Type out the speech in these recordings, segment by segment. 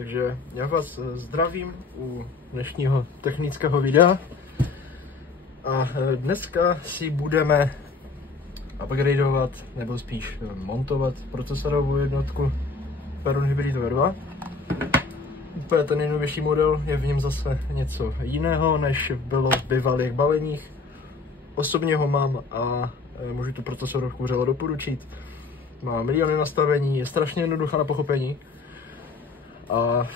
Takže já vás zdravím u dnešního technického videa a dneska si budeme upgradeovat, nebo spíš montovat procesorovou jednotku Perun Hybrid V2. Úplně ten nejnovější model, je v něm zase něco jiného, než bylo v bývalých baleních. Osobně ho mám a můžu tu procesorovku vřele doporučit. Má miliony nastavení, je strašně jednoduchá na pochopení. A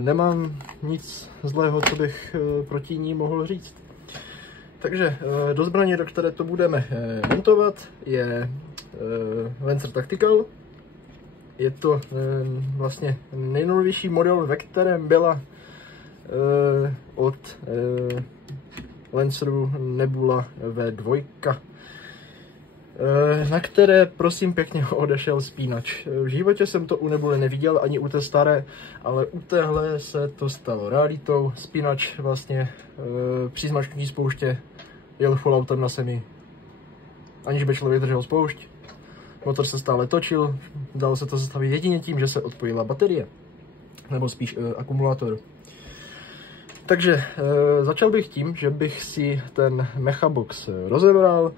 nemám nic zlého, co bych proti ní mohl říct. Takže do zbraně, do které to budeme montovat, je Lancer Tactical. Je to vlastně nejnovější model, ve kterém byla od Lanceru Nebula V2, na které prosím pěkně odešel spínač. V životě jsem to u Nebuly neviděl, ani u té staré, ale u téhle se to stalo realitou. Spínač vlastně při zmačknutí spouště jel full autem na semi, aniž by člověk držel spoušť. Motor se stále točil, dalo se to zastavit jedině tím, že se odpojila baterie, nebo spíš akumulátor. Takže začal bych tím, že bych si ten Mechabox rozebral.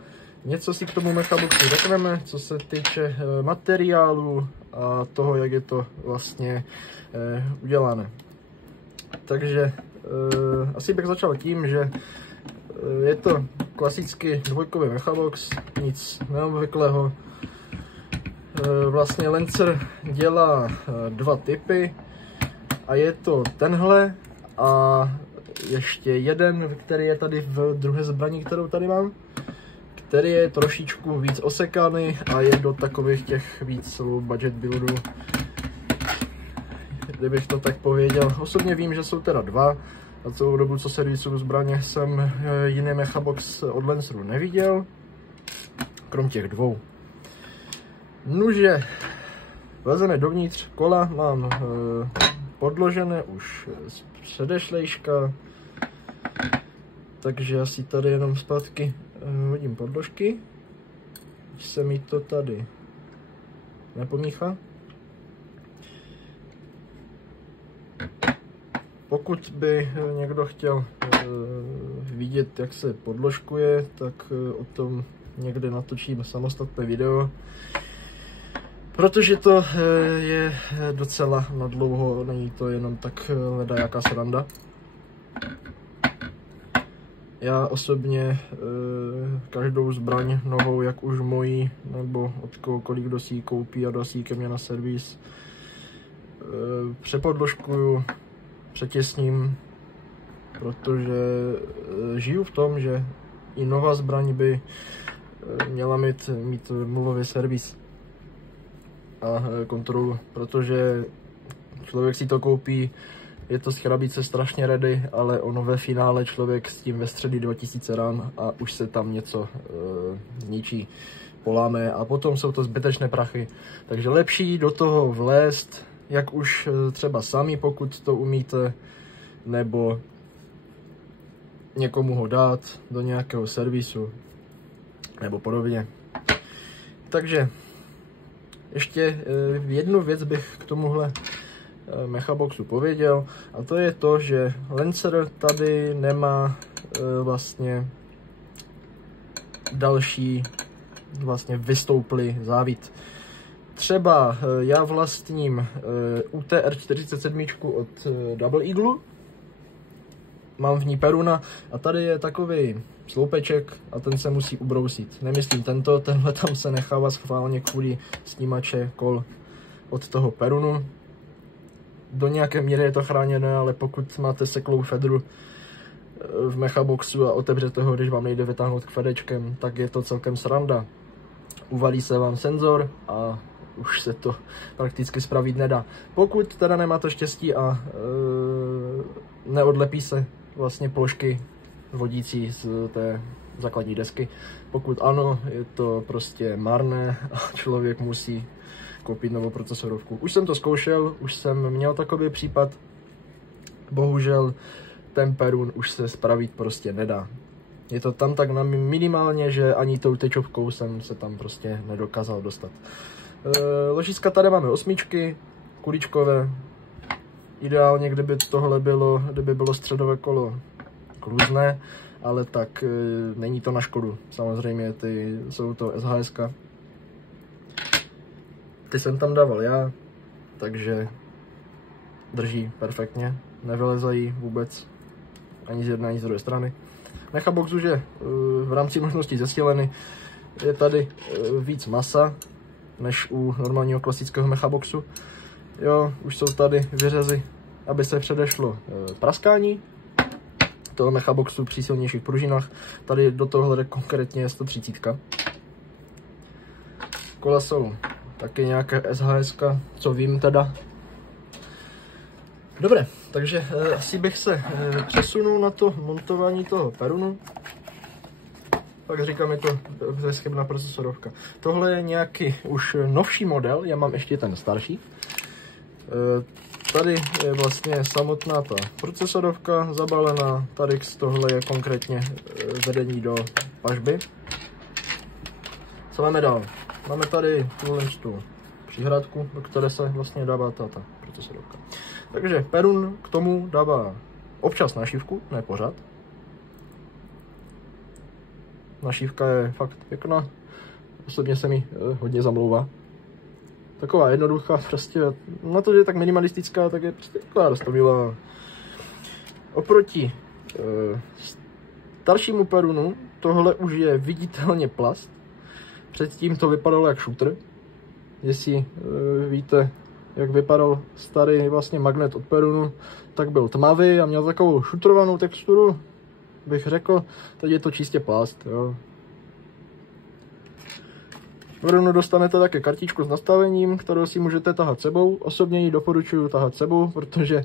Něco si k tomu Mechaboxu řekneme, co se týče materiálu a toho, jak je to vlastně udělané. Takže asi bych začal tím, že je to klasický dvojkový Mechabox, nic neobvyklého. Vlastně Lancer dělá dva typy a je to tenhle a ještě jeden, který je tady v druhé zbraní, kterou tady mám, který je trošičku víc osekaný a je do takových těch víc low budget buildů, kdybych to tak pověděl. Osobně vím, že jsou teda dva a celou dobu, co servisuju zbraně, jsem jiný Mechabox od Lanceru neviděl, krom těch dvou. Nuže, vezeme dovnitř, kola mám podložené už z předešlejška, takže asi tady jenom zpátky hodím podložky, když se mi to tady nepomíchá. Pokud by někdo chtěl vidět, jak se podložkuje, tak o tom někde natočím samostatné video, protože to je docela nadlouho, není to jenom tak ledajaká sranda. Já osobně každou zbraň novou, jak už mojí, nebo od kohokoliv, kdo si ji koupí a dosí ke mně na servis, přepodložkuju, přetěsním, protože žiju v tom, že i nová zbraň by měla mít nulový servis a kontrolu, protože člověk si to koupí, je to z krabice strašně ready, ale ono ve finále člověk s tím ve středu 2000 ran a už se tam něco zničí, poláme a potom jsou to zbytečné prachy. Takže lepší do toho vlézt, jak už třeba sami, pokud to umíte, nebo někomu ho dát do nějakého servisu, nebo podobně. Takže ještě jednu věc bych k tomuhle Mechaboxu pověděl, a to je to, že Lancer tady nemá vlastně další vlastně vystouplý závit. Třeba já vlastním UTR 47 od Double Eagle, mám v ní Peruna a tady je takový sloupeček a ten se musí ubrousit. Nemyslím tenhle tam se nechává schválně kvůli snímače kol od toho Perunu. Do nějaké míry je to chráněné, ale pokud máte seklou fedru v Mechaboxu a otevřete ho, když vám nejde vytáhnout k fedečkem, tak je to celkem sranda. Uvalí se vám senzor a už se to prakticky spravit nedá. Pokud teda nemáte štěstí a neodlepí se vlastně plošky vodící z té základní desky, pokud ano, je to prostě marné a člověk musí koupit novou procesorovku. Už jsem to zkoušel, už jsem měl takový případ, bohužel ten Perun už se spravit prostě nedá. Je to tam tak minimálně, že ani tou tečovkou jsem se tam prostě nedokázal dostat. Ložiska tady máme 8, kuličkové, Ideálně, kdyby tohle bylo, kdyby bylo středové kolo různé, ale tak není to na škodu. Samozřejmě jsou to SHS-ka. Ty jsem tam dával já, takže drží perfektně, nevylezají vůbec ani z jedné, ani z druhé strany. Mechabox už je v rámci možností zesílený, je tady víc masa než u normálního klasického Mechaboxu. Jo, už jsou tady vyřezy, aby se předešlo praskání toho Mechaboxu při silnějších pružinách. Tady do toho jde konkrétně 130. Kola jsou taky nějaké SHS, co vím teda. Dobré, takže asi bych se přesunul na to montování toho perunu. Tak říkám, je to bezchybná procesorovka. Tohle je nějaký už novší model, já mám ještě ten starší. Tady je vlastně samotná ta procesorovka zabalená, tady tohle je konkrétně vedení do pažby. Co máme dál? Máme tady tu příhradku, do které se vlastně dává ta procesorovka. Takže perun k tomu dává občas našívku, ne pořád. Našívka je fakt pěkná, osobně se mi hodně zamlouvá. Taková jednoduchá, prostě na to, že je tak minimalistická, tak je prostě taková roztomilá. Oproti staršímu perunu tohle už je viditelně plast. Předtím to vypadalo jak shooter. Jestli víte, jak vypadal starý vlastně magnet od perunu, tak byl tmavý a měl takovou šutrovanou texturu, bych řekl. Teď je to čistě plast. Jo. V perunu dostanete také kartičku s nastavením, kterou si můžete tahat sebou. Osobně ji doporučuji tahat sebou, protože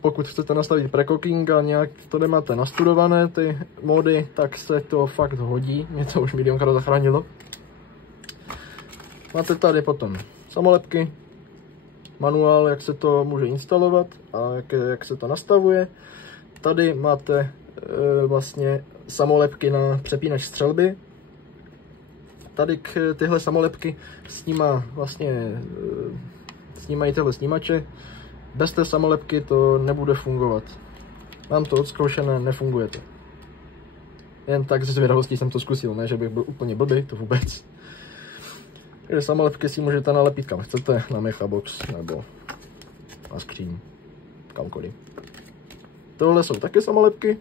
pokud chcete nastavit precooking a nějak to nemáte nastudované, ty módy, tak se to fakt hodí. Mě to už milionkrát zachránilo. Máte tady potom samolepky, manuál, jak se to může instalovat a jak se to nastavuje. Tady máte vlastně samolepky na přepínač střelby. Tady tyhle samolepky snímají tyhle snímače. Bez té samolepky to nebude fungovat. Mám to odzkoušené, nefunguje to. Jen tak ze zvědavosti jsem to zkusil, ne že bych byl úplně blbý, to vůbec. Takže samolepky si můžete nalepit kam chcete, na Mechabox nebo na skříň, kamkoliv. Tohle jsou taky samolepky,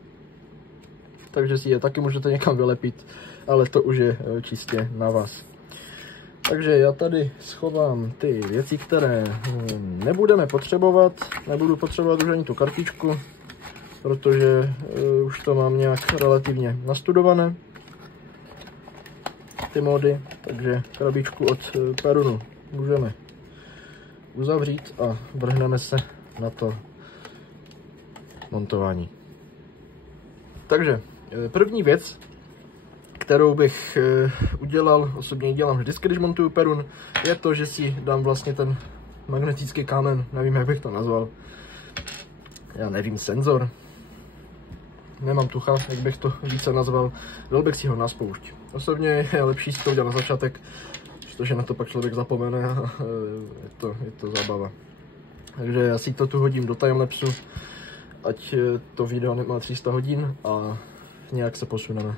takže si je taky můžete někam vylepit, ale to už je čistě na vás. Takže já tady schovám ty věci, které nebudeme potřebovat. Nebudu potřebovat už ani tu kartičku, protože už to mám nějak relativně nastudované, ty módy, takže krabičku od perunu můžeme uzavřít a vrhneme se na to montování. Takže první věc, kterou bych udělal, osobně ji dělám vždycky, když montuju perun, je to, že si dám vlastně ten magnetický kámen, nevím, jak bych to nazval, já nevím, senzor, nemám tucha, jak bych to více nazval, dal bych si ho na spoušť. Osobně je lepší si to udělat na začátek, protože na to pak člověk zapomene a je to zábava. Takže já si to tu hodím do timelapsu, ať to video nemá 300 hodin a nějak se posuneme.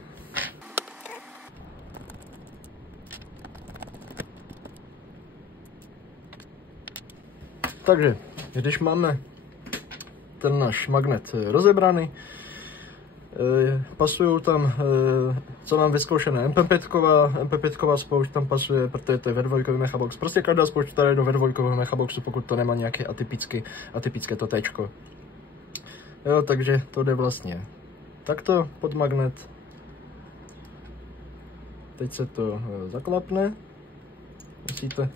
Takže, když máme ten náš magnet rozebraný, pasují tam, co mám vyzkoušené, MP5 spoušť tam pasuje, protože to je V2 Mechabox. Prostě každá spoušť, která je do V2 Mechaboxu, pokud to nemá nějaké atypické to téčko. Jo, takže to jde vlastně takto pod magnet. Teď se to zaklapne. Musíte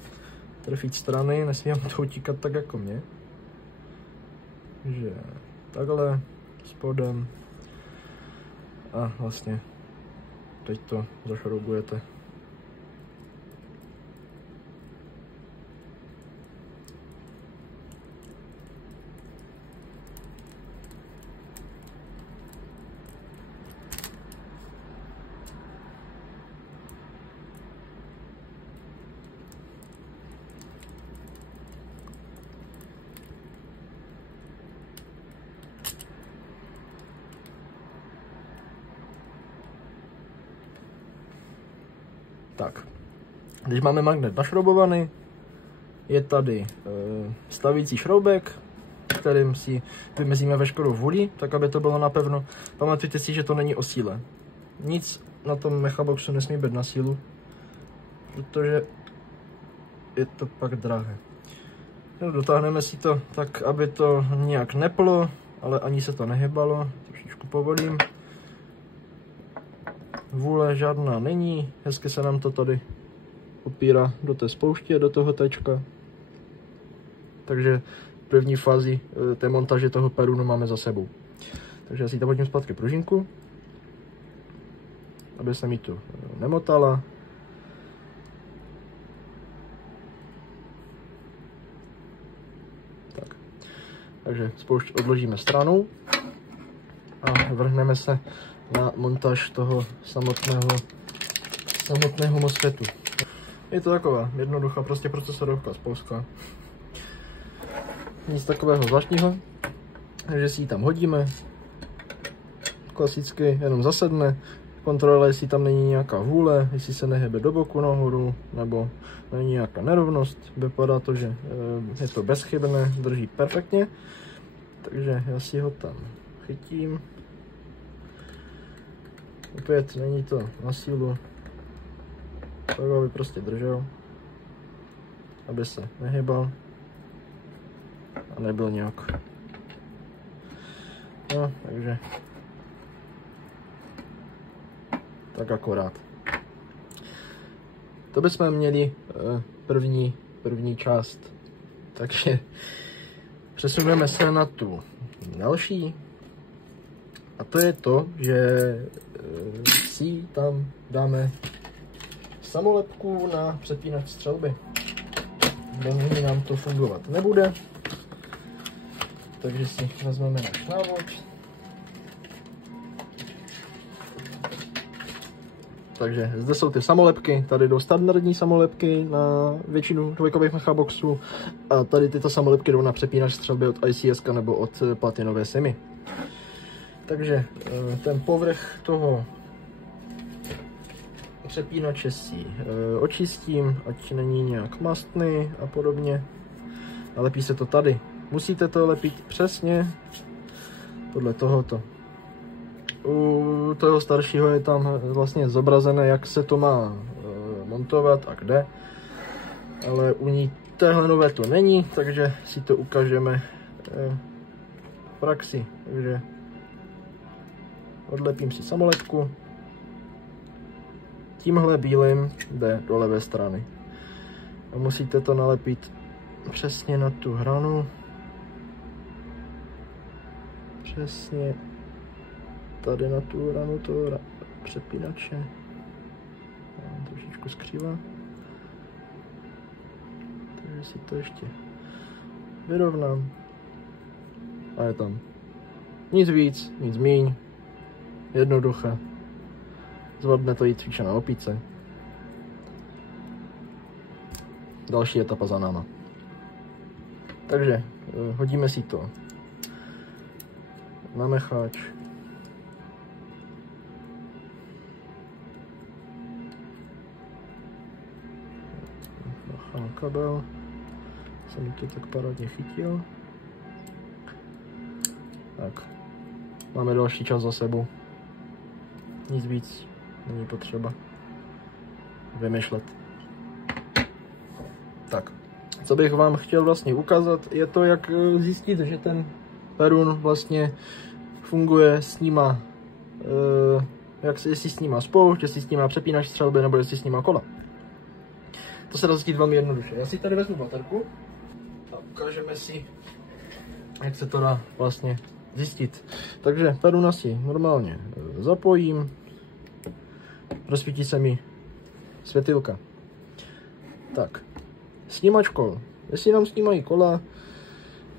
trefit strany, nesmí vám to utíkat tak jako mě. Takže takhle spodem a vlastně teď to zašroubujete. Tak, když máme magnet našroubovaný, je tady stavící šroubek, kterým si vymezíme veškerou vůli, tak aby to bylo napevno. Pamatujte si, že to není o síle. Nic na tom mechaboxu nesmí být na sílu, protože je to pak drahé. Dotáhneme si to tak, aby to nějak neplo, ale ani se to nehybalo. Trošičku povolím. Vůle žádná není, hezky se nám to tady opírá do té spouště, do toho tečka. Takže první fázi té montaže toho perunu máme za sebou. Takže já si tam hodím zpátky pružinku, aby se mi tu nemotala. Tak. Takže spoušť odložíme stranou a vrhneme se na montáž toho samotného MOSFETu. Je to taková jednoduchá prostě procesorovka z Polska. Nic takového zvláštního, takže si ji tam hodíme. Klasicky jenom zasedne. Kontrola, jestli tam není nějaká vůle, jestli se nehybe do boku nahoru, nebo není nějaká nerovnost. Vypadá to, že je to bezchybné, drží perfektně. Takže já si ho tam chytím. Opět není to na sílu. Tak, aby prostě držel, aby se nehybal a nebyl nějak. No, takže tak akorát. To bychom měli první část. Takže přesuneme se na tu další. A to je to, že si tam dáme samolepku na přepínač střelby. Bez ní nám to fungovat nebude. Takže si vezmeme náš návod. Takže zde jsou ty samolepky, tady jdou standardní samolepky na většinu dvojkových mechaboxů a tady tyto samolepky jdou na přepínač střelby od ICS nebo od platinové Simy. Takže ten povrch toho přepínače si očistím, ať není nějak mastný a podobně. A lepí se to tady. Musíte to lepit přesně podle tohoto. U toho staršího je tam vlastně zobrazené, jak se to má montovat a kde. Ale u ní téhle nové to není, takže si to ukážeme v praxi. Takže odlepím si samolepku. Tímhle bílým jde do levé strany. A musíte to nalepit přesně na tu hranu. Přesně tady na tu hranu toho přepínače. Trošičku skřivá. Takže si to ještě vyrovnám. A je tam. Nic víc, nic míň. Jednoduché. Zvládne to jít cvičená opice. Další etapa za náma. Takže hodíme si to na mechač. Nechám kabel. Jsem to tak parádně chytil. Tak. Máme další čas za sebou. Nic víc není potřeba vymýšlet. Tak, co bych vám chtěl vlastně ukázat, je to, jak zjistit, že ten perun vlastně funguje, snímá, jestli snímá spoušť, jestli snímá přepínač střelby, nebo jestli snímá kola. To se dá zjistit velmi jednoduše. Já si tady vezmu baterku a ukážeme si, jak se to dá vlastně zjistit. Takže peruna si normálně zapojím, rozsvítí se mi světilka. Tak, snímač kol. Jestli nám snímají kola,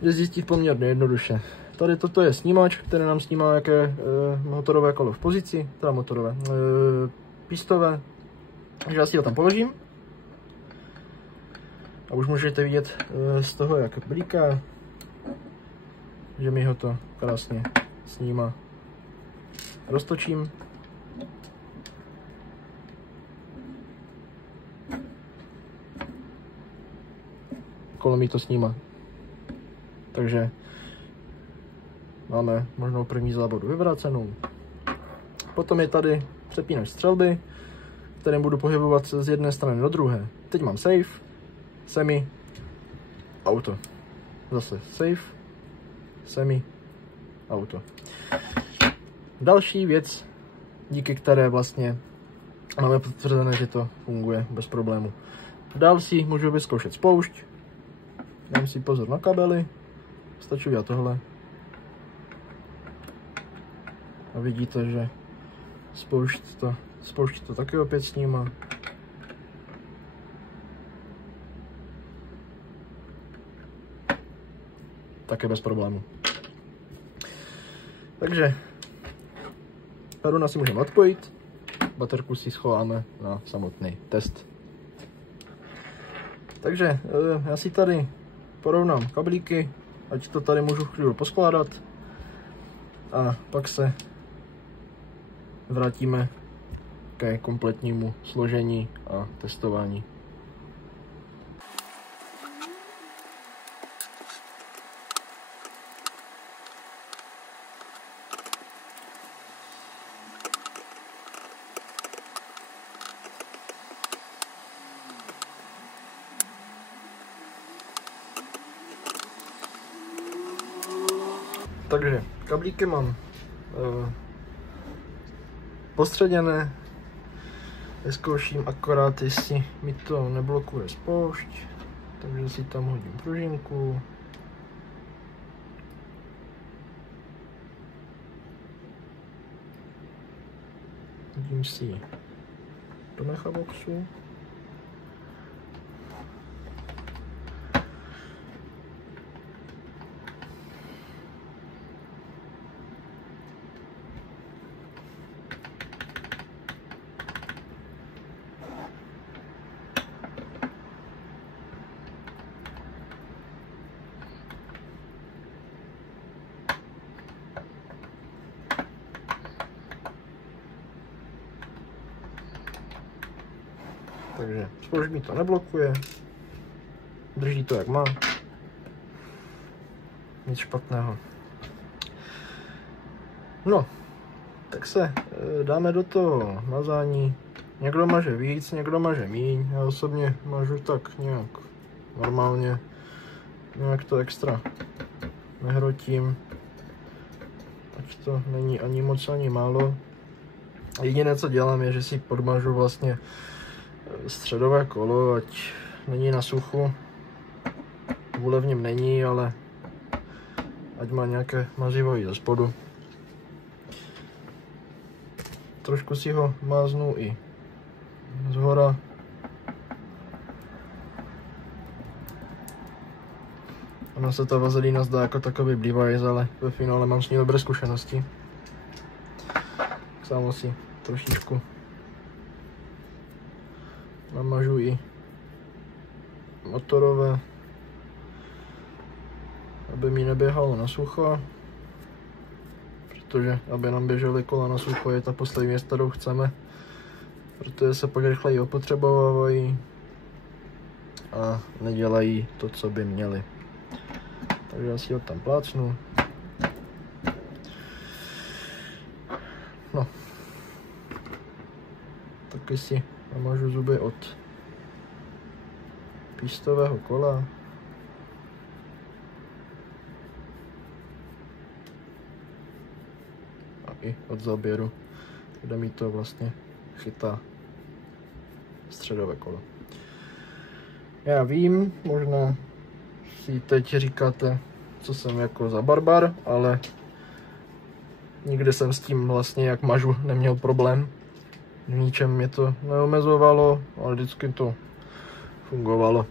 je zjistit poměrně jednoduše. Tady toto je snímač, který nám snímá, jaké motorové kolo v pozici, teda motorové, pistové. Takže já si ho tam položím. A už můžete vidět z toho, jak blíká, že mi ho to krásně snímá. Roztočím. kolo mít to sníma. Takže máme možnou první závodu vyvrácenou. Potom je tady přepínač střelby, kterým budu pohybovat se z jedné strany do druhé. Teď mám safe, semi, auto. Zase safe, semi, auto. Další věc, díky které vlastně máme potvrzené, že to funguje bez problému. Dál si můžu vyzkoušet spoušť. Dám si pozor na kabely. Stačí udělat tohle. A vidíte, že spoušť to taky opět snímá. Také bez problému. Takže Peruna si můžeme odpojit. Baterku si schováme na samotný test. Takže já si tady porovnám kablíky, ať to tady můžu chvíli poskládat a pak se vrátíme ke kompletnímu složení a testování. Takže kablíky mám postředěné, vyzkouším akorát, jestli mi to neblokuje spoušť, takže si tam hodím pružinku. Hodím si do mechaboxu. Takže spoušť mi to neblokuje, drží to jak má, nic špatného. No, tak se dáme do toho mazání. Někdo maže víc, někdo maže míň, já osobně mažu tak nějak normálně, nějak to extra nehrotím, ať to není ani moc, ani málo. Jediné, co dělám, je, že si podmažu vlastně středové kolo, ať není na suchu. Vůle v něm není, ale ať má nějaké mazivo i ze spodu. Trošku si ho máznu i zhora. Ona se ta vazelína zdá jako takový blívajz, ale ve finále mám s ní dobré zkušenosti. Samo si trošičku namažu i motorové, aby mi neběhalo na sucho, protože aby nám běžely kola na sucho je ta poslední věc, kterou chceme, protože se pak rychleji opotřebovávají a nedělají to, co by měli. Takže já si ho tam plácnu. No. Taky si namažu zuby od pístového kola. A i od záběru, kde mi to vlastně chytá středové kolo. Já vím, možná si teď říkáte, co jsem jako za barbar, ale nikdy jsem s tím vlastně, jak mažu, neměl problém. V ničem mě to neomezovalo, ale vždycky to fungovalo.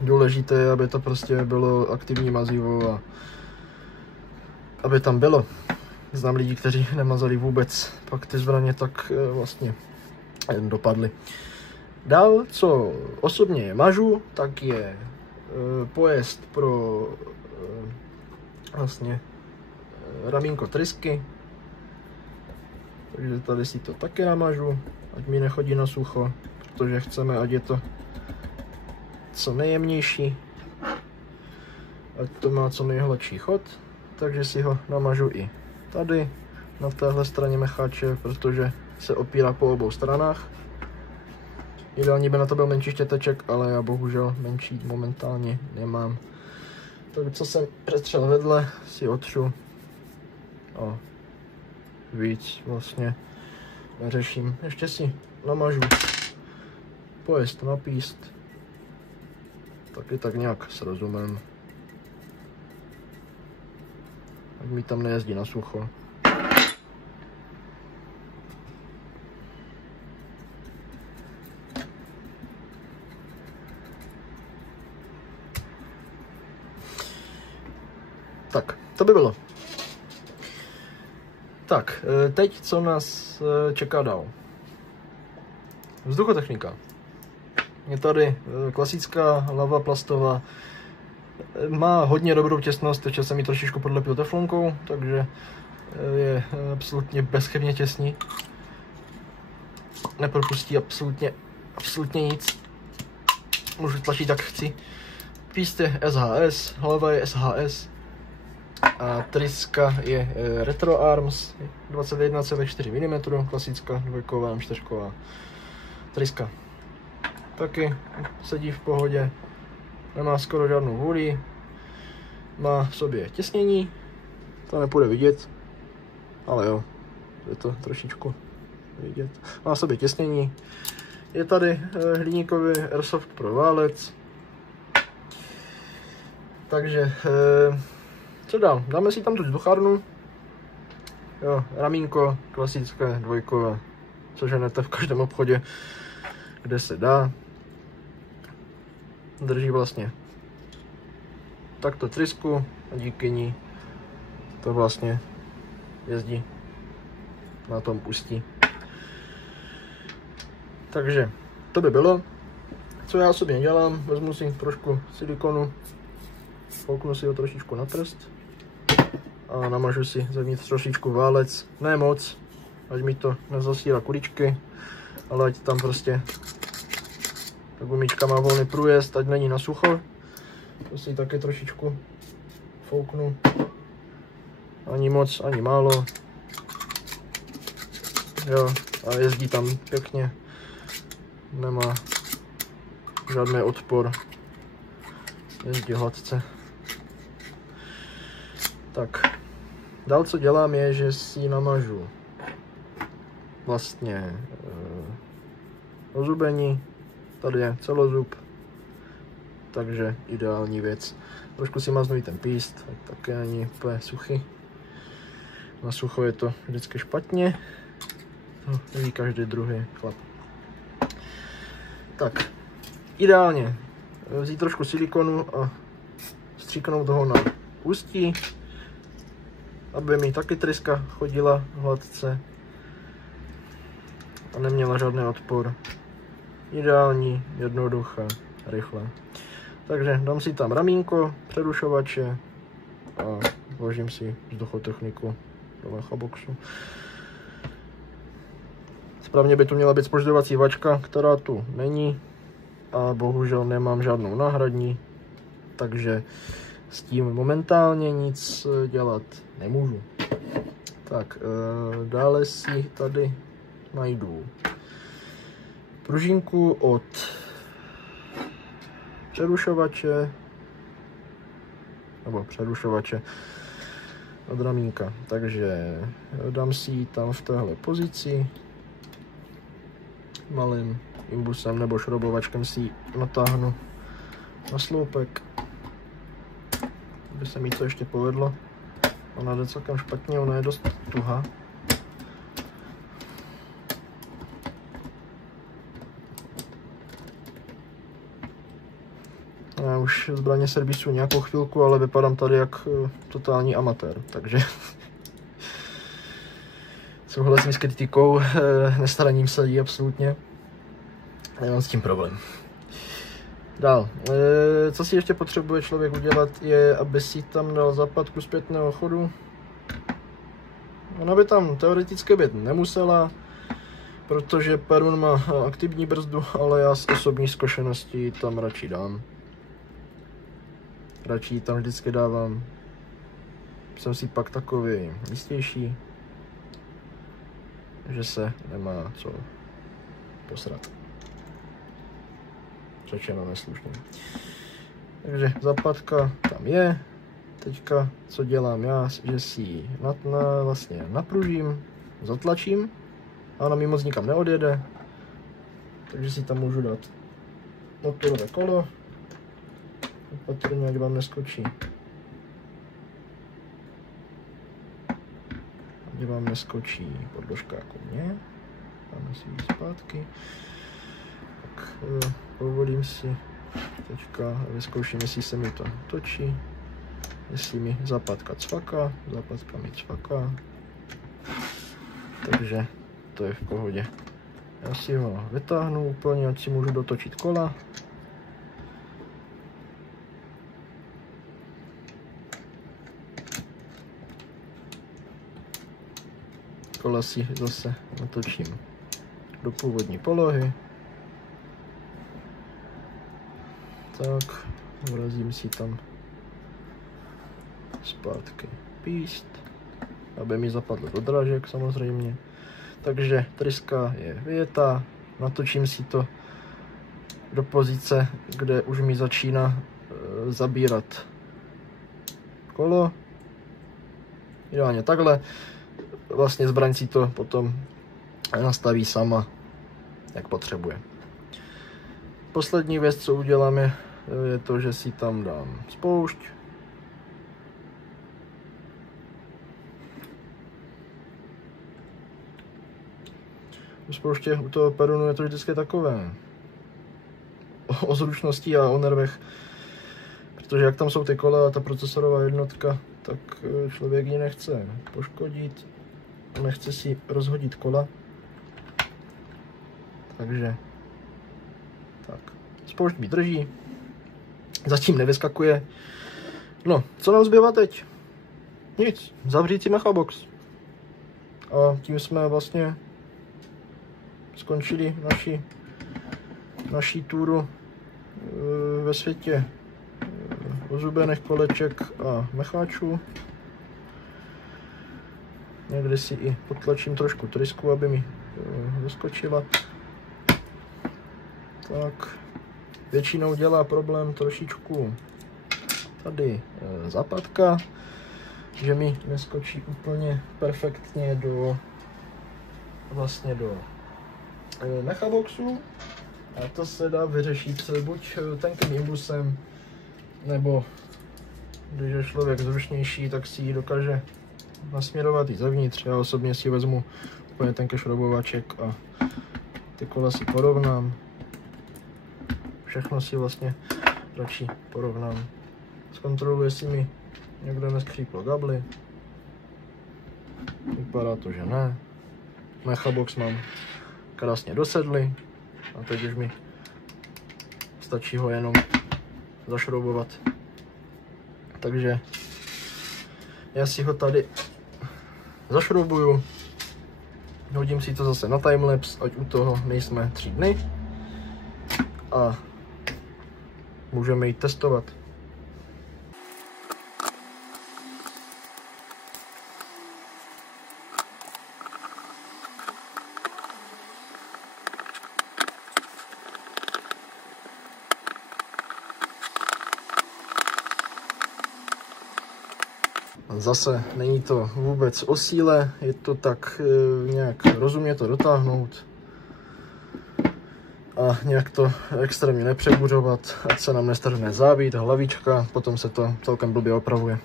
Důležité je, aby to prostě bylo aktivní mazivo a aby tam bylo. Znám lidi, kteří nemazali vůbec, pak ty zbraně tak vlastně jen dopadly. Dál, co osobně mažu, tak je pojezd pro vlastně ramínko trysky. Takže tady si to také namažu, ať mi nechodí na sucho, protože chceme, ať je to co nejjemnější, ať to má co nejhladší chod, takže si ho namažu i tady na téhle straně mecháče, protože se opírá po obou stranách. Ideálně by na to byl menší štěteček, ale já bohužel menší momentálně nemám. Tak co jsem přestřel vedle, si otřu a víc vlastně neřeším. Ještě si namažu pojezd na píst, taky tak nějak s rozumem, ať mi tam nejezdí na sucho. Tak, to by bylo. Tak, teď co nás čeká dál? Vzduchotechnika. Je tady klasická lava plastová. Má hodně dobrou těsnost, teď jsem ji trošičku podlepil teflonkou, takže je absolutně bezchybně těsný. Nepropustí absolutně nic. Můžu tlačit jak chci. Píst je SHS, hlava je SHS. A tryska je Retro Arms 21,4 mm, klasická dvojková a čtyřková tryska. Taky sedí v pohodě, nemá skoro žádnou vůli, má v sobě těsnění, to nepůjde vidět, ale jo, je to trošičku vidět. Má v sobě těsnění, je tady hliníkový airsoft pro válec, takže co dál? Dáme si tam tu vzduchárnu. Jo, ramínko, klasické, dvojkové, co ženete v každém obchodě, kde se dá. Drží vlastně takto trysku a díky ní to vlastně jezdí na tom ústí. Takže to by bylo. Co já sobě dělám, vezmu si trošku silikonu, fouknu si ho trošičku na prst a namažu si zevnitř trošičku válec, ne moc, ať mi to nezasírá kuličky, ale ať tam prostě ta gumička má volný průjezd, ať není na sucho. To si také trošičku fouknu, ani moc, ani málo. Jo, a jezdí tam pěkně, nemá žádný odpor, jezdí hladce. Tak, dál co dělám je, že si namažu vlastně ozubení, tady je celozub, takže ideální věc. Trošku si maznu i ten píst, také není úplně suchý. Na sucho je to vždycky špatně, to ví každý druhý chlap. Tak, ideálně vzít trošku silikonu a stříknout toho na ústí, aby mi taky tryska chodila hladce a neměla žádný odpor. Ideální, jednoduché, rychle. Takže dám si tam ramínko, přerušovače a vložím si vzduchotechniku do mechaboxu. Správně by tu měla být zpožďovací vačka, která tu není a bohužel nemám žádnou náhradní, takže s tím momentálně nic dělat nemůžu. Tak, dále si tady najdu pružinku od přerušovače, nebo přerušovače od ramínka. Takže dám si ji tam v téhle pozici, malým imbusem nebo šrobovačkem si ji natáhnu na sloupek, aby se mi to ještě povedlo. Ona jde celkem špatně, ona je dost tuhá. Já už zbraně servisu nějakou chvilku, ale vypadám tady jak totální amatér, takže souhlasím s kritikou, nestaraním se jí absolutně. Nemám s tím problém. Dál, co si ještě potřebuje člověk udělat, je, aby si tam dal zapadku zpětného chodu. Ona by tam teoreticky být nemusela, protože Perun má aktivní brzdu, ale já z osobní zkušenosti tam radši dám. Radši tam vždycky dávám. Jsem si pak takový jistější, že se nemá co posrat. Řečeno neslušně. Takže zapadka tam je. Teďka co dělám já, že si ji vlastně napružím, zatlačím a ona mi moc nikam neodjede. Takže si tam můžu dát motorové kolo. Opatrně, ať vám neskočí. Ať vám neskočí podložka jako mě. Dáme si ji zpátky. Tak povolím si teďka a vyzkouším, jestli se mi to točí. Jestli mi zapadka cvaká, zapadka mi cvaká. Takže to je v pohodě. Já si ho vytáhnu úplně, ať si můžu dotočit kola. Kola si zase natočím do původní polohy. Tak, vrazím si tam zpátky píst, aby mi zapadlo do drážek samozřejmě. Takže tryska je vyjetá, natočím si to do pozice, kde už mi začíná zabírat kolo. Ideálně takhle. Vlastně zbraň si to potom nastaví sama, jak potřebuje. Poslední věc, co uděláme, je to, že si tam dám spoušť. U spouště u toho Perunu je to vždycky takové o zručnosti a o nervech, protože jak tam jsou ty kola a ta procesorová jednotka, tak člověk ji nechce poškodit, nechce si rozhodit kola, takže tak, spoušť mi drží, zatím nevyskakuje. No, co nám zbývá teď? Nic, zavřít si Mechabox. A tím jsme vlastně skončili naší túru ve světě ozubených koleček a mecháčů. Někdy si i potlačím trošku trysku, aby mi zaskočila. Tak, většinou dělá problém trošičku tady zapadka, že mi neskočí úplně perfektně do Mechaboxu. A to se dá vyřešit buď tenkým imbusem, nebo když je člověk zručnější, tak si ji dokáže nasměrovat i zevnitř. Já osobně si vezmu úplně tenký šroubovaček a ty kola si porovnám. Všechno si vlastně radši porovnám. Zkontroluji, jestli mi někde neskříplo gably. Vypadá to, že ne. Mechabox mám krásně dosedlý a teď už mi stačí ho jenom zašroubovat. Takže já si ho tady zašroubuju, hodím si to zase na timelapse, ať u toho nejsme 3 dny a můžeme jít testovat. Zase není to vůbec o síle, je to tak nějak rozumně to dotáhnout a nějak to extrémně nepřebuřovat, ať se nám nestrhne závít, hlavička, potom se to celkem blbě opravuje.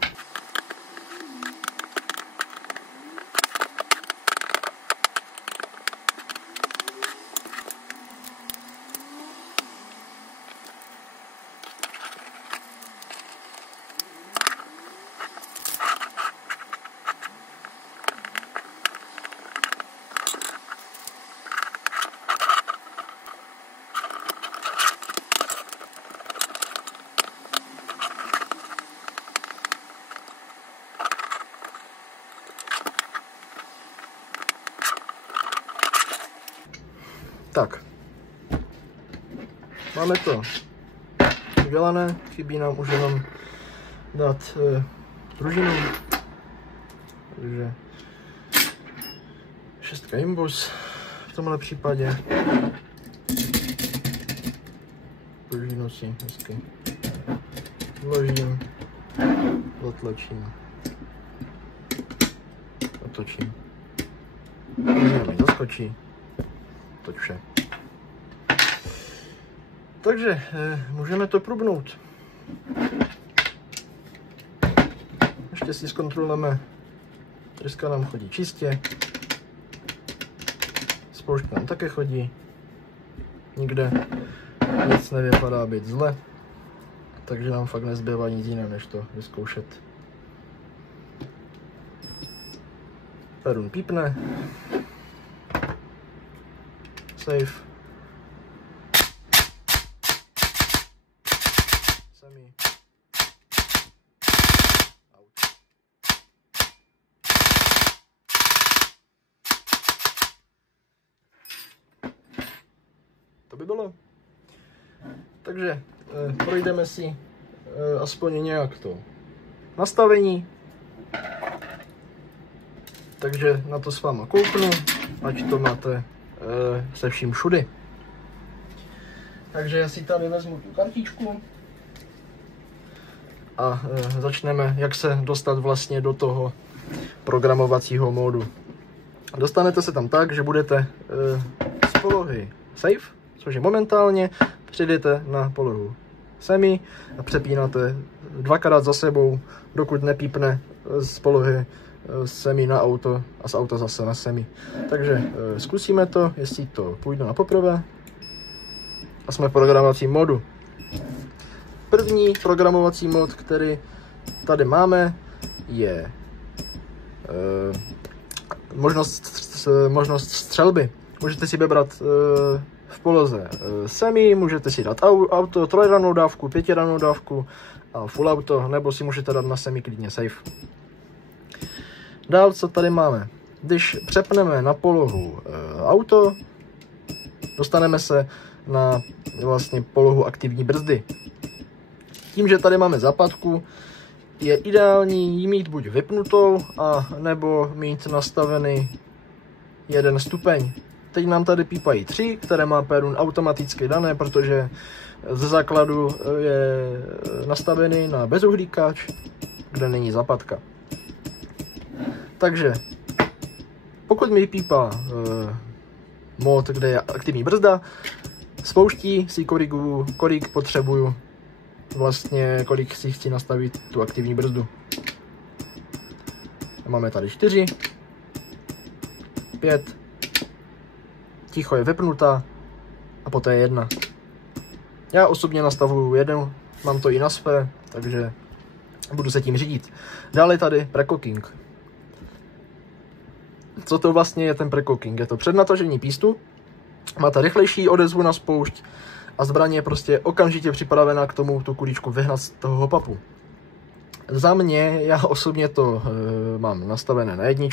Tak. Máme to udělané, chybí nám už jenom dát pružinu. Takže 6 imbus v tomhle případě. Pružinu si hezky vložím, zatlačím, otočím. Pružina mi zaskočí, toť vše. Takže můžeme to prubnout. Ještě si zkontrolujeme, tryska nám chodí čistě, spoušť nám také chodí, nikde nic nevypadá být zle, takže nám fakt nezbývá nic jiného, než to vyzkoušet. Perun pípne, safe. To by bylo. Takže projdeme si aspoň nějak to nastavení. Takže na to s váma kouknu, ať to máte se vším všudy. Takže já si tady vezmu tu kartičku a začneme, jak se dostat vlastně do toho programovacího módu. Dostanete se tam tak, že budete z polohy Safe, což je momentálně, přijdete na polohu Semi a přepínáte dvakrát za sebou, dokud nepípne z polohy Semi na auto a z auta zase na Semi. Takže zkusíme to, jestli to půjde na poprvé. A jsme v programovacím modu. První programovací mod, který tady máme, je možnost střelby. Můžete si vybrat v poloze Semi, můžete si dát auto, 3ranou dávku, 5ranou dávku a full auto, nebo si můžete dát na Semi klidně safe. Dál, co tady máme? Když přepneme na polohu auto, dostaneme se na vlastně polohu aktivní brzdy. Tím, že tady máme zapadku, je ideální ji mít buď vypnutou, a nebo mít nastavený 1 stupeň. Teď nám tady pípají 3, které má Perun automaticky dané, protože ze základu je nastavený na bezuhlíkač, kde není zapadka. Takže pokud mi pípá mod, kde je aktivní brzda, spouští si koriguju, kolik potřebuju, vlastně kolik si chci nastavit tu aktivní brzdu. Máme tady 4, 5, ticho je vypnutá a poté 1. Já osobně nastavuju 1, mám to i na své, takže budu se tím řídit. Dále je tady precocking. Co to vlastně je ten precocking? Je to přednatažení pístu, máte rychlejší odezvu na spoušť a zbraň je prostě okamžitě připravená k tomu tu kuličku vyhnat z toho hopapu. Za mě, já osobně to mám nastavené na 1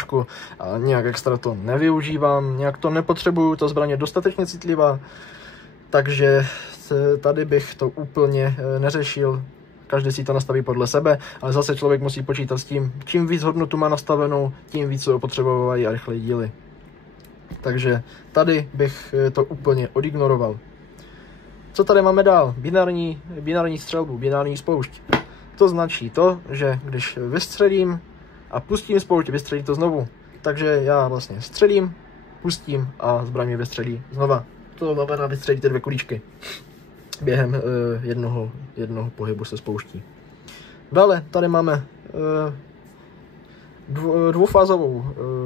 a nějak extra to nevyužívám, nějak to nepotřebuju, ta zbraň je dostatečně citlivá, takže tady bych to úplně neřešil. Každý si to nastaví podle sebe, ale zase člověk musí počítat s tím, čím víc hodnotu má nastavenou, tím víc se opotřebovají a rychleji díly. Takže tady bych to úplně odignoroval. Co tady máme dál? Binární střelbu, binární spoušť. To značí to, že když vystřelím a pustím spoušť, vystřelí to znovu. Takže já vlastně střelím, pustím a zbraň mi vystřelí znova. To znamená, vystřelíte 2 kulíčky během jednoho pohybu se spouští. Dále tady máme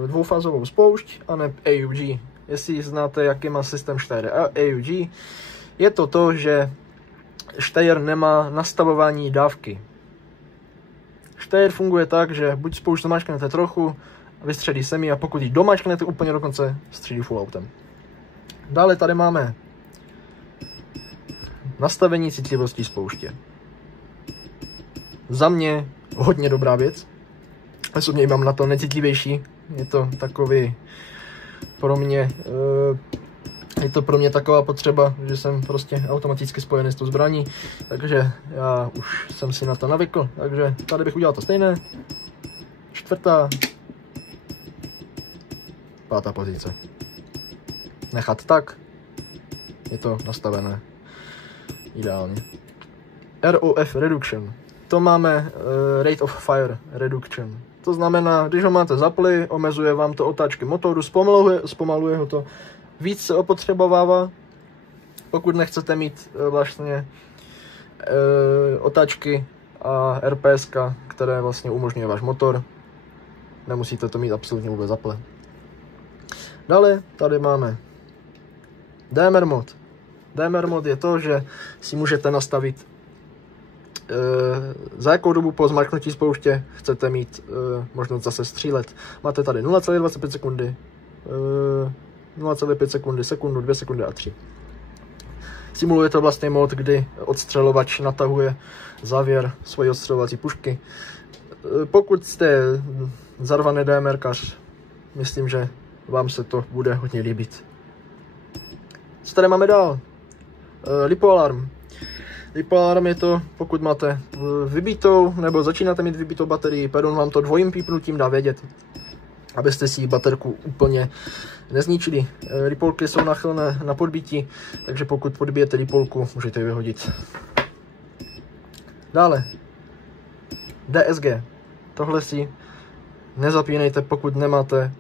dvoufázovou spoušť a ne AUG. Jestli znáte, jaký má systém Steyr a AUG, je to, že Steyr nemá nastavování dávky. Steyr funguje tak, že buď spoušť domáčknete trochu, vystřelí Semi, a pokud ji domáčknete úplně do konce, střílí full autem. Dále tady máme nastavení citlivosti spouště. Za mě hodně dobrá věc. Osobně mám na to necitlivější. Je to takový pro mě je to pro mě taková potřeba, že jsem prostě automaticky spojený s tou zbraní, takže já už jsem si na to navykl, takže tady bych udělal to stejné. 4., 5. pozice. Nechat tak, je to nastavené ideálně. ROF Reduction, to máme Rate of Fire Reduction. To znamená, když ho máte zapli, omezuje vám to otáčky motoru, zpomaluje ho to, víc se opotřebovává. Pokud nechcete mít vlastně otáčky a RPS, které vlastně umožňuje váš motor, nemusíte to mít absolutně vůbec zaple. Dále tady máme DMR mod. DMR mod je to, že si můžete nastavit za jakou dobu po zmáčknutí spouště chcete mít možnost zase střílet. Máte tady 0,25 sekundy, 0,5 sekundy, sekundu, 2 sekundy a 3. Simuluje to vlastně mod, kdy odstřelovač natahuje závěr svojí odstřelovací pušky. Pokud jste zarvaný DMRkař, myslím, že vám se to bude hodně líbit. Co tady máme dál? LiPo alarm. LiPo alarm je to, pokud máte vybitou nebo začínáte mít vybitou baterii, pardon, vám to dvojím pípnutím dá vědět, abyste si baterku úplně nezničili. Lipolky jsou náchylné na podbití, takže pokud podbijete lipolku, můžete ji vyhodit. Dále DSG. Tohle si nezapínejte, pokud nemáte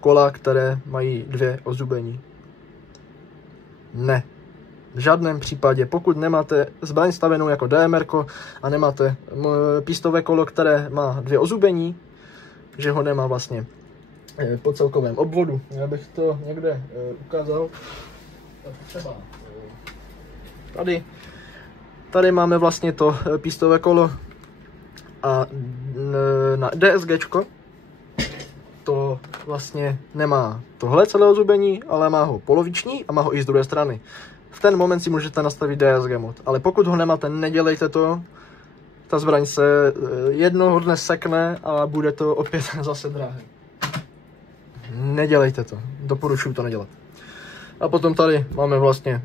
kola, které mají 2 ozubení. Ne. V žádném případě, pokud nemáte zbraň stavenou jako DMR a nemáte pístové kolo, které má 2 ozubení, že ho nemá vlastně po celkovém obvodu. Já bych to někde ukázal. Třeba tady máme vlastně to pístové kolo a na DSGčko to vlastně nemá tohle celé ozubení, ale má ho poloviční a má ho i z druhé strany. V ten moment si můžete nastavit DSG mod, ale pokud ho nemáte, nedělejte to. Ta zbraň se jednoho dne sekne a bude to opět zase drahé. Nedělejte to, doporučuji to nedělat. A potom tady máme vlastně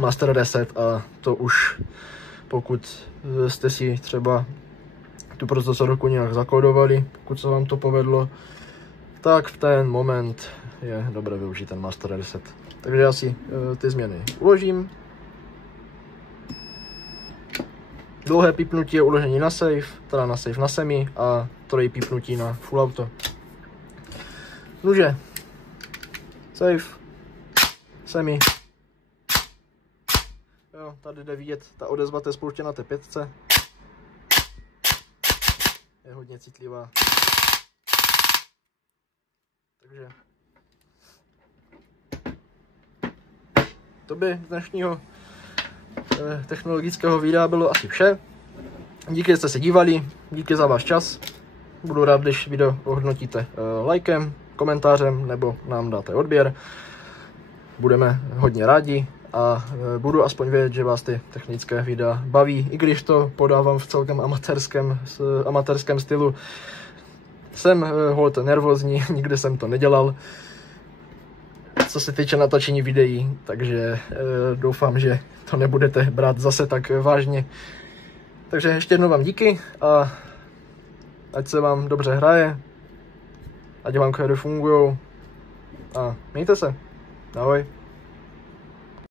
Master Reset a to už pokud jste si třeba tu procesorku nějak zakódovali, pokud se vám to povedlo, tak v ten moment je dobré využít ten Master Reset. Takže já si ty změny uložím. Dlouhé pípnutí je uložení na safe, teda na safe na semi a trojí pípnutí na full auto. Nože, safe, semi. Jo, tady jde vidět ta odezva té spouště na té 5. Je hodně citlivá. Takže to by z dnešního technologického videa bylo asi vše. Díky, že jste se dívali, díky za váš čas. Budu rád, když video ohodnotíte lajkem, komentářem nebo nám dáte odběr. Budeme hodně rádi a budu aspoň vědět, že vás ty technické videa baví, i když to podávám v celkem amatérském stylu. Jsem holt nervózní, nikdy jsem to nedělal, co se týče natáčení videí, takže doufám, že to nebudete brát zase tak vážně. Takže ještě jednou vám díky a ať se vám dobře hraje, ať vám hry fungujou a mějte se. Ahoj.